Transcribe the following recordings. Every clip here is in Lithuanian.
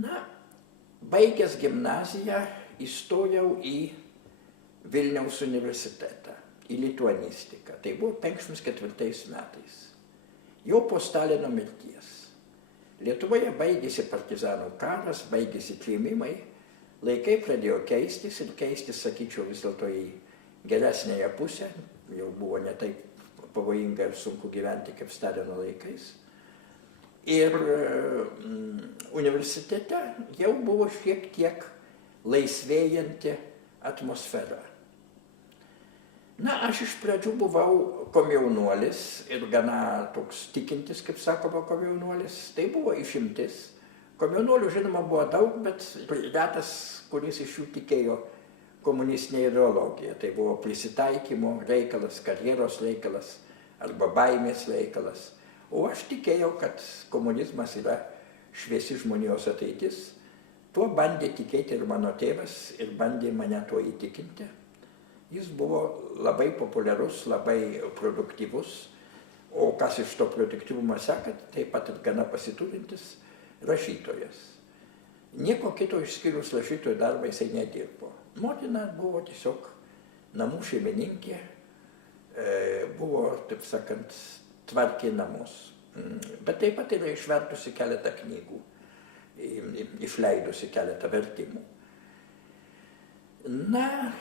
Na, baigęs gimnaziją įstojau į Vilniaus universitetą, į lituanistiką. Tai buvo 1954 metais. Jau po Stalino mirties. Lietuvoje baigėsi partizanų karas, baigėsi trėmimai, laikai pradėjo keistis ir keistis, sakyčiau, vis dėlto į geresnėje pusę. Jau buvo ne taip pavojinga ir sunku gyventi kaip Stalino laikais. Ir universitete jau buvo šiek tiek laisvėjanti atmosfera. Na, aš iš pradžių buvau komjaunuolis ir gana toks tikintis, kaip sakoma, komjaunuolis. Tai buvo išimtis. Komjaunuolių, žinoma, buvo daug, bet retas, kuris iš jų tikėjo komunistinė ideologija. Tai buvo prisitaikymo reikalas, karjeros reikalas arba baimės reikalas. O aš tikėjau, kad komunizmas yra šviesi žmonijos ateitis. Tuo bandė tikėti ir mano tėvas ir bandė mane tuo įtikinti. Jis buvo labai populiarus, labai produktyvus, o kas iš to produktyvumo seka, taip pat ir gana pasiturintis rašytojas. Nieko kito išskyrus rašytojo darbą jisai nedirbo. Motina buvo tiesiog namų šeimininkė, buvo, taip sakant, tvarkė namus. Bet taip pat yra išvertusi keletą knygų, išleidusi keletą vertimų. Na,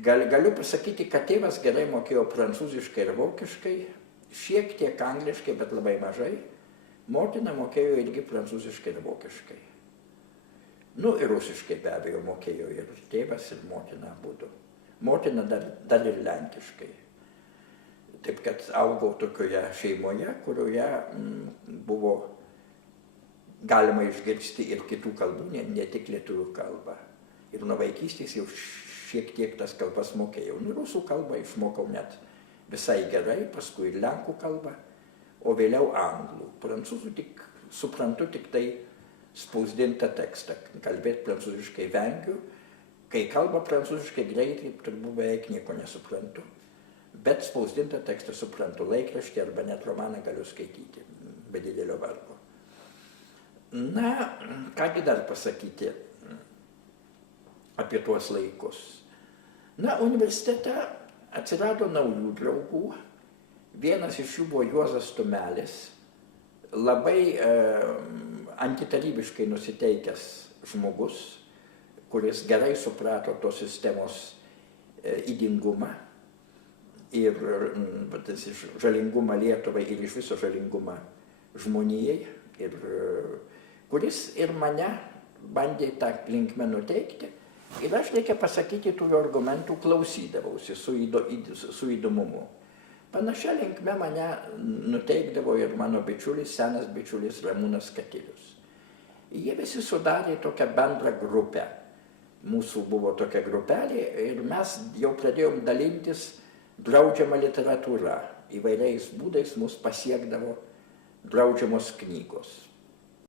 galiu pasakyti, kad tėvas gerai mokėjo prancūziškai ir vokiškai, šiek tiek angliškai, bet labai mažai. Motina mokėjo irgi prancūziškai ir vokiškai. Nu, ir rusiškai be abejo mokėjo ir tėvas, ir motina abudu. Motina dar ir lenkiškai. Taip kad augau tokioje šeimoje, kurioje buvo galima išgirsti ir kitų kalbų, ne tik lietuvių kalbą. Ir nuo vaikystės jau šiek tiek tas kalbas mokėjau. Nu, rusų kalbą išmokau net visai gerai, paskui ir lenkų kalbą, o vėliau anglų. Prancūzų suprantu tik tai spausdintą tekstą. Kalbėti prancūziškai vengiu. Kai kalba prancūziškai greitai, turbūt beveik nieko nesuprantu. Bet spausdintą tekstą suprantu, laikraštį arba net romaną galiu skaityti, be didelio vargo. Na, kągi dar pasakyti apie tuos laikus. Na, universitete atsirado naujų draugų. Vienas iš jų buvo Juozas Tumelis, labai antitarybiškai nusiteikęs žmogus, kuris gerai suprato tos sistemos ydingumą ir žalingumą Lietuvai ir iš viso žalingumą žmonijai, ir kuris ir mane bandė tą linkmę nuteikti. Ir aš, reikia pasakyti, tų argumentų klausydavausi su įdomumu. Panašia linkme mane nuteikdavo ir mano bičiulis, senas bičiulis Ramūnas Katilius. Jie visi sudarė tokią bendrą grupę. Mūsų buvo tokia grupelė ir mes jau pradėjom dalintis draudžiamą literatūrą. Įvairiais būdais mus pasiekdavo draudžiamos knygos.